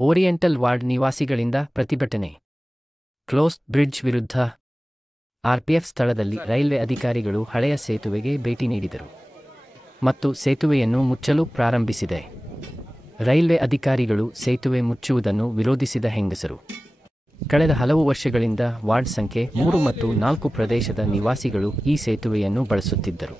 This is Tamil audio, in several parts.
ಓರಿಯೆಂಟಲ್ ವಾರ್ಡ್ ನಿವಾಸಿಗಳಿಂದ ಪ್ರತಿಭಟನೆ. ಕ್ಲೋಸ್ಡ್ ಬ್ರಿಡ್ಜ್ ವಿರುದ್ಧ ಆರ್ಪಿಎಫ್ ಸ್ಥಳದಲ್ಲಿ ರೈಲ್ವೆ ಅಧಿಕಾರಿಗಳು ಹಳೆಯ ಸೇತುವೆಗೆ ಭೇಟಿ ನೀಡಿದರು ಮತ್ತು ಸೇತುವೆಯನ್ನು ಮುಚ್ಚಲು ಪ್ರಾರಂಭಿಸಿದೆ. ರೈಲ್ವೆ ಅಧಿಕಾರಿಗಳು ಸೇತುವೆ ಮುಚ್ಚುವುದನ್ನು ವಿರೋಧಿಸಿದ ಹೆಂಗಸರು. ಕಳೆದ ಹಲವು ವರ್ಷಗಳಿಂದ ವಾರ್ಡ್ ಸಂಖ್ಯೆ 3 ಮತ್ತು 4 ಪ್ರದೇಶದ ನಿವಾಸಿಗಳು ಈ ಸೇತುವೆಯನ್ನು ಬಳಸುತ್ತಿದ್ದರು.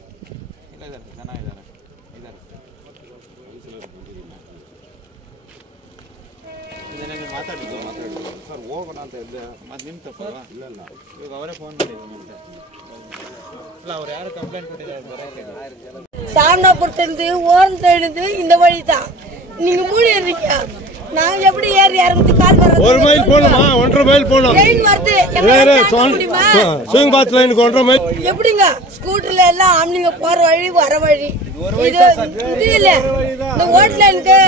சாமனாபுரத்திலிருந்து ஓரம் தேடிது இந்த வழி தான். நீங்க மூடி இருக்கீங்க, நாங்க எப்படி ஏறி இறங்கி கால் வர? 1 மைல் போணுமா? 1.5 மைல் போணும். ட்ரெயின் வருது, சூங்காத் லைனுக்கு 1.5 மைல். எப்படிங்க ஸ்கூட்டர்ல எல்லாம் ஆம்னிங்க போற வழி வர வழி இது இல்ல. இந்த ஓட் லைனுக்கு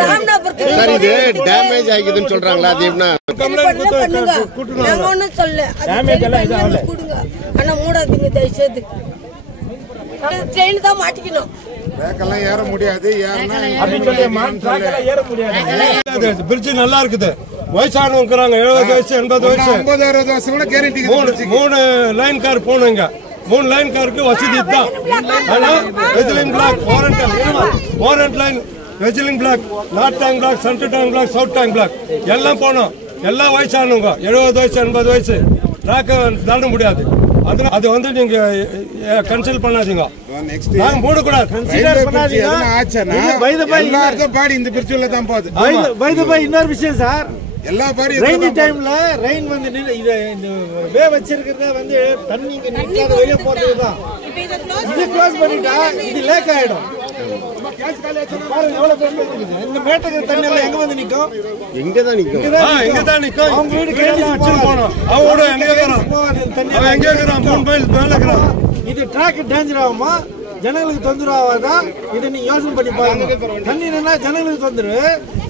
சாமனாபுரத்துக்கு டேமேஜ் ஆகிதுன்னு சொல்றாங்களா? அது என்ன பண்ணுங்க? நாங்க ஒண்ணும் சொல்ல, டேமேஜ் எல்லாம் இது ஆகல. கொடுங்க, ஆனா மூடாதீங்க தயவு செய்து. ட்ரெயின் தான் மாட்டிக்கணும். பேக்கெல்லாம் ஏற முடியாது. பிரிட்ஜ் நல்லா இருக்குது. வயசானவங்க இருக்கிறாங்க, 70 வயசு 80 வயசு 50-60 வருஷம் கூட கேரண்டி. 3 லைன் கார் போனுங்க. 3 லைன் காருக்கு வசதி தான். ஆனா வெஜிலிங் பிளாக் வாரண்ட் லைன், வெஜிலிங் பிளாக், நார்த் டாங் பிளாக், சென்ட்ரல் டாங் பிளாக், சவுத் டாங் பிளாக் எல்லாம் போனோம். எல்லாம் வயசானவங்க 70 வயசு 80 வயசு ட்ராக்க தாண்ட முடியாது. அது வந்து நீங்க கன்சல்ட் பண்ணாதீங்க. நாங்க மூடக்கூடாது. இந்த பிரிச்சுல தான் போகுது. இன்னொரு விஷயம் சார், எல்லா பாடி ரெயின் டைம்ல ரெயின் வந்து வே வச்சிருக்கிறத வந்து தண்ணி இங்க நிக்காத வெளிய போறதுதான். இது க்ளோஸ் பண்ணிட்டா இது லேக் ஆயிடும். பாருங்க எவ்வளவு தண்ணி இருக்குது. இந்த மேட்டுக்கு தண்ணி எல்லாம் எங்க வந்து நிக்கும்? இங்க தான் நிக்கும். அவங்க வீடு கேள்வி வச்சு போறோம். அவரோட எங்க இருக்கறான்? அவன் எங்க இருக்கறான்? 3 மைல் மேல இருக்கறான். இது ட்ராக் டேஞ்சர் ஆகுமா? ஜனங்களுக்கு தொந்தரவு ஆகாதா? இதை நீ யோசனை பண்ணி பாருங்க. தண்ணி நின்னா ஜனங்களுக்கு தொந்தரவு,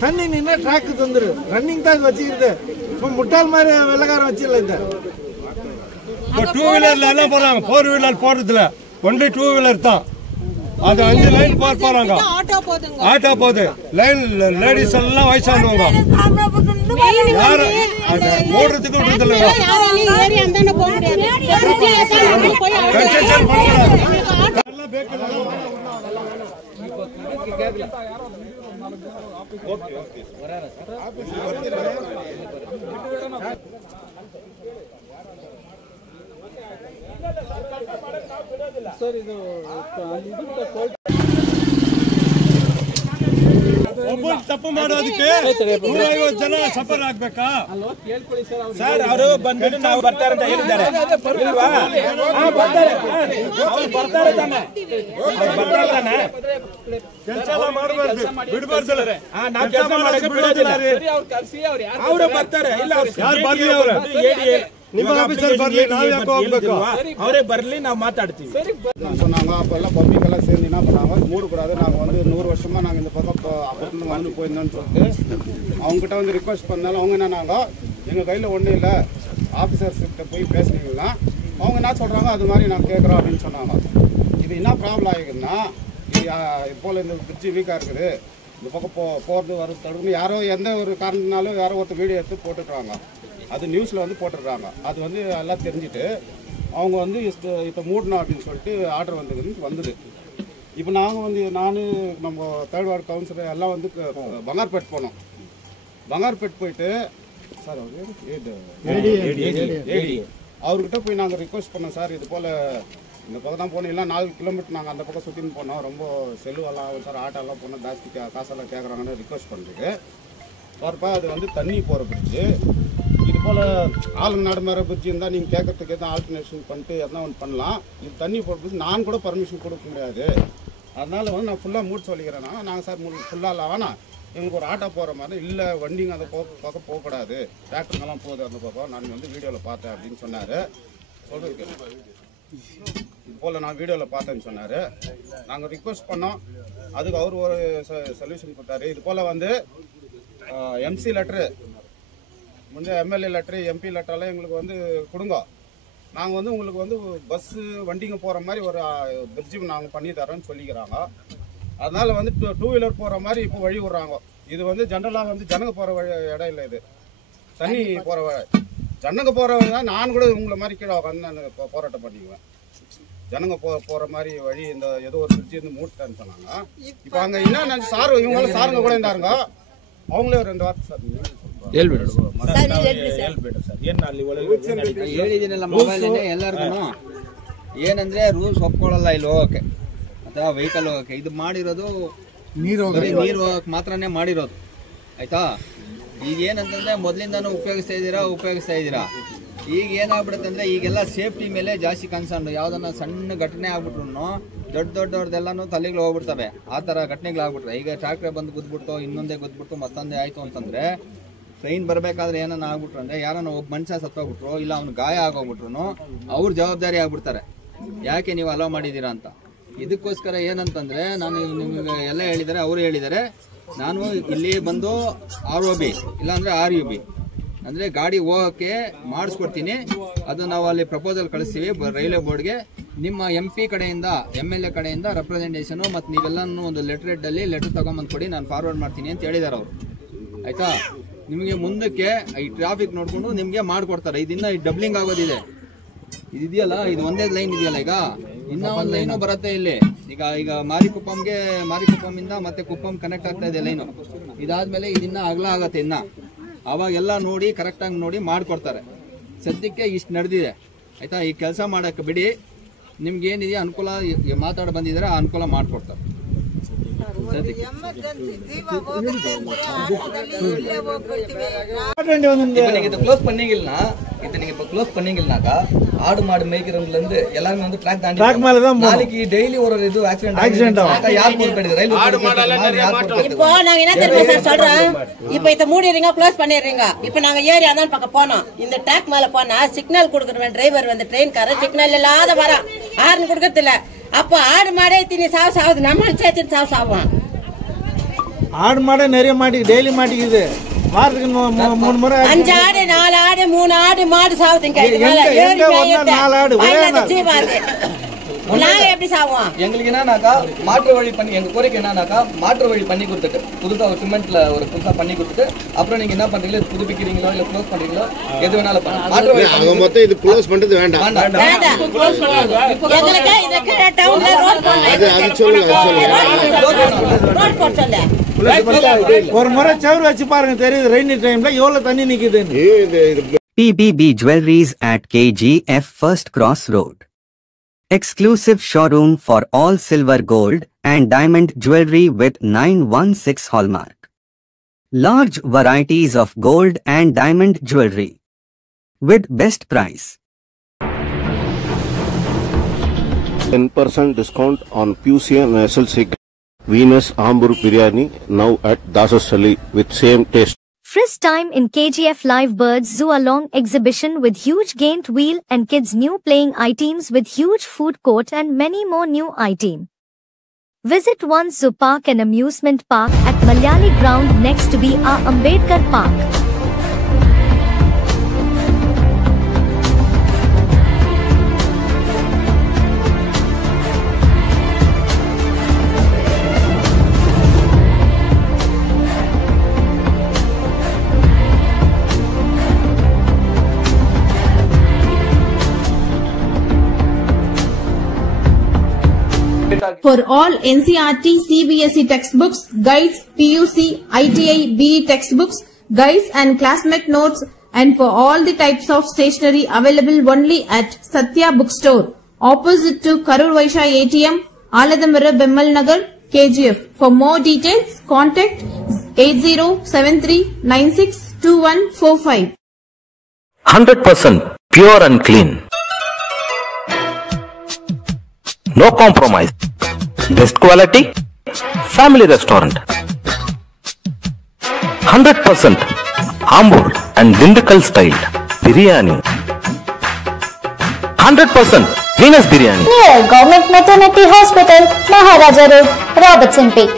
தண்ணி நின்னா ட்ராக்கு தொந்தரவு. ரன்னிங் தான் வச்சுக்கிறது. முட்டாள் மாதிரி வெள்ளக்காரன் வச்சிடல. இந்த 2 வீலர்ல எல்லாம் போறாங்க, 4 வீலர் போறதுல ஒன்லி 2 வீலர் தான். அது 5 லைன் போறாங்க. ஆட்டோ போகுது. லைன் லேடிஸ் எல்லாம் வயசானவங்க யாரு ஓடுறதுக்கு விடுறதில்ல. கன்ஸ்ட்ரக்ஷன் பண்ணக்கூடாது. ತಪ್ಪು ಮಾಡೋದಕ್ಕೆ 150 ಜನ ಸಫರ್ ಆಗ್ಬೇಕಾ ಸರ್? ಅವರು ಬಂದ್ಬಿಟ್ಟು ನಾವು ಬರ್ತಾರೆ ಅಂತ ಹೇಳಿದ್ದಾರೆ ಇಲ್ವಾ? ಬರ್ತಾರೆ ತಾನೆ, ಕೆಲಸ ಎಲ್ಲ ಮಾಡಬಾರ್ದು, ಬಿಡಬಾರ್ದು. ನಾವು ಕೆಲಸ ಮಾಡಕ್ಕೆ ಬಿಡೋದಿಲ್ಲ. ಅವರು ಬರ್ತಾರೆ. ಇಲ್ಲ ಯಾರು ಬರ್ಲಿ? ಅವ್ರೆ ನಿಮ್ಮ ಆಫೀಸರ್ ಬರ್ಲಿ, நாவ் ಯಾಕೆ ಹೋಗ್ಬೇಕು? ಅವರೇ ಬರ್ಲಿ, ನಾವು மாத்தாடுதீங்க. சொன்னாங்க. அப்ப எல்லாம் பப்ளிக் எல்லாம் சேர்ந்து என்ன பண்ணாங்க, மூடக்கூடாது, நாங்க வந்து 100 வருஷமா நாங்க இந்த பக்கம் அப்பத்துல வந்து போயிருந்தோம்னு சொல்லிட்டு அவங்க கிட்ட வந்து ரிக்வெஸ்ட் பண்ணாலும் அவங்க என்னன்னாங்க, எங்க கையில ஒண்ணும் இல்லை, ஆஃபீஸர்ஸ் கிட்ட போய் பேசுனீங்கன்னா அவங்க என்ன சொல்றாங்க அது மாதிரி நாங்கள் கேட்குறோம் அப்படின்னு சொன்னாங்க. இது என்ன ப்ராப்ளம் ஆகிக்குதுன்னா, இது போல் இந்த பிரிட்ஜு வீக்காக இருக்குது, இந்த பக்கம் போகிறது வர்றது தடுக்கணும். யாரோ எந்த ஒரு காரணத்தினாலும் யாரோ ஒருத்தர் வீடியோ எடுத்து போட்டுடுறாங்க. அது நியூஸில் வந்து போட்டுடுறாங்க. அது வந்து எல்லாம் தெரிஞ்சுட்டு அவங்க வந்து இப்போ மூடணும் அப்படின்னு சொல்லிட்டு ஆர்டர் வந்தது. இப்போ நாங்கள் வந்து நம்ம தேர்ட் வார்டு கவுன்சிலர் எல்லாம் வந்து பங்கார்பேட் போனோம். பங்கார்பேட் போயிட்டு சார் ஏடி அவர்கிட்ட போய் நாங்கள் ரிக்வெஸ்ட் பண்ணோம். சார் இது போல் இந்த பக்கம் தான் போனோம், இல்லை 4 கிலோமீட்டர் நாங்கள் அந்த பக்கம் சுற்றின்னு போனோம், ரொம்ப செலவெல்லாம் ஆகும் சார், ஆட்டோலாம் போனோம், ஜாஸ்தி காசெல்லாம் கேட்குறாங்கன்னு ரிக்வெஸ்ட் பண்ணுறதுக்கு வரப்போ அது வந்து தண்ணி போகிற பிரிட்ஜு. இது போல் ஆளுங்க நடுமாற பிரிட்ஜ் இருந்தால் நீங்கள் கேட்கறதுக்கு எதாவது ஆல்டர்னேஷன் பண்ணிட்டு எதனா ஒன்று பண்ணலாம். இது தண்ணி போகிற பிரிட்ஜ் நான் கூட பர்மிஷன் கொடுக்க முடியாது. அதனால் வந்து நான் ஃபுல்லாக மூட் சொல்லிக்கிறேன்னா, நாங்கள் சார் ஃபுல்லாக வேணாம், எங்களுக்கு ஒரு ஆட்டோ போகிற மாதிரி இல்லை, வண்டிங்க அந்த பக்கம் போகக்கூடாது, டிராக்டருங்கெல்லாம் போகுது அந்த பக்கம், நான் வந்து வீடியோவில் பார்த்தேன் அப்படின்னு சொன்னார். சொல்கிறதுக்கு இது போல் நான் வீடியோவில் பார்த்தேன்னு சொன்னார். நாங்கள் ரிக்வெஸ்ட் பண்ணோம், அதுக்கு அவர் ஒரு சொல்யூஷன் கொடுத்தாரு. இது போல் வந்து எம்சி லெட்ரு வந்து எம்எல்ஏ லெட்ரு எம்பி லெட்டரெல்லாம் எங்களுக்கு வந்து கொடுங்க, நாங்கள் வந்து உங்களுக்கு வந்து பஸ்ஸு வண்டிங்க போகிற மாதிரி ஒரு பிரிட்ஜு நாங்கள் பண்ணி தரோன்னு சொல்லிக்கிறாங்க. அதனால் வந்து 2 வீலர் போகிற மாதிரி இப்போ வழி விட்றாங்க. இது வந்து ஜென்ரலாக வந்து ஜனங்க போகிற வழி இடம் இல்லை, இது தண்ணி போகிற வழி. ஜனங்க போகிற வழி தான். நான் கூட உங்களை மாதிரி கீழே உட்காந்து நான் போராட்டம் பண்ணிக்குவேன். ஜனங்க போகிற மாதிரி வழி இந்த ஏதோ ஒரு பிரிட்ஜ் வந்து மூட்டான்னு சொன்னாங்க. இப்போ அங்கே என்ன சார் இவங்களும் சாருங்க கூட இருந்தாருங்க, அவங்களே ஒரு 2 வார்த்தை ಸಾರ್ ಹೇಳಿದ್ದೀನಲ್ಲ ಮೊಬೈಲಲ್ಲಿ ಎಲ್ಲರಿಗೂ ಏನಂದ್ರೆ ರೂಲ್ಸ್ ಒಪ್ಕೊಳ್ಳಲ್ಲ ಇಲ್ಲಿ ಹೋಗೋಕೆ ಅಥವಾ ವೆಹಿಕಲ್ ಹೋಗೋಕೆ. ಇದು ಮಾಡಿರೋದು ನೀರು ಹೋಗಕ್ಕೆ ಮಾತ್ರನೇ ಮಾಡಿರೋದು ಆಯ್ತಾ. ಈಗ ಏನಂತಂದ್ರೆ ಮೊದಲಿಂದಾನು ಉಪಯೋಗಿಸ್ತಾ ಇದ್ದೀರಾ. ಈಗ ಏನಾಗ್ಬಿಡುತ್ತೆ ಅಂದ್ರೆ ಈಗೆಲ್ಲ ಸೇಫ್ಟಿ ಮೇಲೆ ಜಾಸ್ತಿ ಕನ್ಸರ್ನ್. ಯಾವ್ದನ್ನ ಸಣ್ಣ ಘಟನೆ ಆಗ್ಬಿಟ್ರು ದೊಡ್ಡದೆಲ್ಲಾನು ತಲೆಗಳು ಹೋಗ್ಬಿಡ್ತವೆ. ಆ ತರ ಘಟನೆಗಳಾಗ್ಬಿಟ್ರೆ ಈಗ ಟ್ರಾಕ್ಟರ್ ಬಂದು ಗುದ್ಬಿಟ್ಟು ಇನ್ನೊಂದೇ ಗುದ್ಬಿಟ್ಟು ಮತ್ತೊಂದೇ ಆಯ್ತು ಅಂತಂದ್ರೆ ಟ್ರೈನ್ ಬರಬೇಕಾದ್ರೆ ಏನನ್ನ ಆಗ್ಬಿಟ್ರು ಅಂದ್ರೆ ಯಾರನ್ನ ಒಬ್ಬ ಮನುಷ್ಯ ಸತ್ತೋಗ್ಬಿಟ್ರು ಇಲ್ಲ ಅವ್ನು ಗಾಯ ಆಗೋಗ್ಬಿಟ್ರು ಅವ್ರ ಜವಾಬ್ದಾರಿ ಆಗ್ಬಿಡ್ತಾರೆ. ಯಾಕೆ ನೀವು ಅಲೋ ಮಾಡಿದೀರಾ ಅಂತ. ಇದಕ್ಕೋಸ್ಕರ ಏನಂತಂದ್ರೆ ನಾನು ನಿಮ್ಗೆ ಎಲ್ಲ ಹೇಳಿದ್ದಾರೆ, ಅವರು ಹೇಳಿದ್ದಾರೆ, ನಾನು ಇಲ್ಲಿ ಬಂದು ROB ಇಲ್ಲಾಂದ್ರೆ RUB ಅಂದ್ರೆ ಗಾಡಿ ಹೋಗೋಕ್ಕೆ ಮಾಡಿಸ್ಕೊಡ್ತೀನಿ. ಅದು ನಾವು ಅಲ್ಲಿ ಪ್ರಪೋಸಲ್ ಕಳಿಸ್ತೀವಿ ರೈಲ್ವೆ ಬೋರ್ಡ್ಗೆ. ನಿಮ್ಮ MP ಕಡೆಯಿಂದ MLA ಕಡೆಯಿಂದ ರೆಪ್ರೆಸೆಂಟೇಷನ್ ಮತ್ತು ನೀವೆಲ್ಲನೂ ಒಂದು ಲೆಟರ್ ತಗೊಂಬಂದು ಕೊಡಿ, ನಾನು ಫಾರ್ವರ್ಡ್ ಮಾಡ್ತೀನಿ ಅಂತ ಹೇಳಿದ್ದಾರೆ ಅವರು ಆಯ್ತಾ. ನಿಮಗೆ ಮುಂದಕ್ಕೆ ಈ ಟ್ರಾಫಿಕ್ ನೋಡ್ಕೊಂಡು ನಿಮಗೆ ಮಾಡ್ಕೊಡ್ತಾರೆ. ಇದನ್ನ ಡಬ್ಲಿಂಗ್ ಆಗೋದಿದೆ, ಇದೆಯಲ್ಲ, ಇದು ಒಂದೇ ಲೈನ್ ಇದೆಯಲ್ಲ, ಈಗ ಇನ್ನ ಒಂದು ಲೈನು ಬರುತ್ತೆ ಇಲ್ಲಿ. ಈಗ ಮಾರಿಕುಪ್ಪಂಯಿಂದ ಮತ್ತೆ ಕುಪ್ಪಂ ಕನೆಕ್ಟ್ ಆಗ್ತಾ ಇದೆ ಲೈನು. ಇದಾದ್ಮೇಲೆ ಇದನ್ನ ಅಗಲ ಆಗತ್ತೆ. ಇನ್ನ ಅವಾಗೆಲ್ಲ ನೋಡಿ ಕರೆಕ್ಟಾಗಿ ನೋಡಿ ಮಾಡ್ಕೊಡ್ತಾರೆ. ಸದ್ಯಕ್ಕೆ ಇಷ್ಟು ನಡೆದಿದೆ ಆಯ್ತಾ. ಈ ಕೆಲಸ ಮಾಡಕ್ಕೆ ಬಿಡಿ, ನಿಮ್ಗೆ ಏನಿದೆಯಾ ಅನುಕೂಲ ಮಾತಾಡಿ ಬಂದಿದ್ರೆ ಆ ಅನುಕೂಲ ಮಾಡ್ಕೊಡ್ತಾರೆ. இது க்ளோஸ் பண்ணீங்கன்னா நீங்க இப்ப க்ளோஸ் பண்ணீங்கன்னாக்கா ஆடு மாடு மேய்க்கிறவங்கல இருந்து எல்லாரும் வந்து ட்ராக் மேல தான் நாளைக்கு டெய்லி ஒரு இது ஆக்சிடென்ட் ஆகும். யார் பொறுப்பெடுக்குது? ரயில்வே இப்போ நாங்க என்ன தெரியுமா சார் சொல்றோம், இப்போ இத மூடிறீங்க, க்ளோஸ் பண்ணிடுறீங்க. இப்போ நாங்க ஏரியா தான் பக்கம் போனோம். இந்த ட்ராக் மேல போனா சிக்னல் கொடுக்குறவன் டிரைவர் வந்து ட்ரெயின் காரர் சிக்னல் இல்லாத வர ஹார்ன் கொடுக்கறது இல்ல. அப்போ ஆடு மாடே தினி சாவுது, நம்ம சேர்த்து சாவுவான். ஆடு மாடே நிறைய மாட்டிக்கு டெய்லி மாட்டிக்குது. வாரத்துக்கு 3 முறை 5 ஆடு 4 ஆடு 3 ஆடு மாடு சாவுதுங்க. நாங்க எப்படி சாவோம்? எங்களுக்கு என்னன்னாக்கா மாற்று வழி பண்ணி, எங்க கோரிக்கை என்னன்னாக்கா மாற்று வழி பண்ணி கொடுத்துட்டு புதுசா ஒரு சிமெண்ட்ல ஒரு புதுசா பண்ணி கொடுத்துட்டு அப்புறம் நீங்க என்ன பண்றீங்களோ புதுப்பிக்கிறீங்களோ இல்ல க்ளோஸ் பண்றீங்களோ எது வேணாலும் பண்ணுங்க. மாற்று வழி அவங்க மொத்தம் இது க்ளோஸ் பண்றது வேண்டாம். எங்களுக்கு இதுக்கு டவுன்ல ரோட் போடணும். அது சொல்லுங்க. ரோட் போட சொல்ல. ஒரு முறை சவுறு வச்சு பாருங்க, தெரியுது ரெய்னி டைம்ல எவ்வளவு தண்ணி நிக்குதுன்னு. PBB Jewelries at KGF First Cross Road. Exclusive showroom for all silver, gold and diamond jewelry with 916 hallmark. Large varieties of gold and diamond jewelry with best price. 10% discount on PUC and SLC. Venus Hamburg Biryani now at Dasasali with same taste. Frisk time in KGF Live Birds Zoo along exhibition with huge gained wheel and kids new playing items with huge food court and many more new items. Visit one zoo park and amusement park at Malayali ground next to B.R. Ambedkar Park. For all NCERT, CBSE textbooks, guides, PUC, ITI, BE textbooks, guides and classmate notes, and for all the types of stationery available only at Satya Bookstore, opposite to Karur Vaishya ATM, Aladamara Bemmal Nagar, KGF. For more details, contact 8073962145. 100% pure and clean. No compromise. Best quality. Family restaurant. 100% Hamburg and Dindigul style biryani. 100% Venus biryani. Near Government Maternity Hospital, Maharaja Road, Robertson Peak.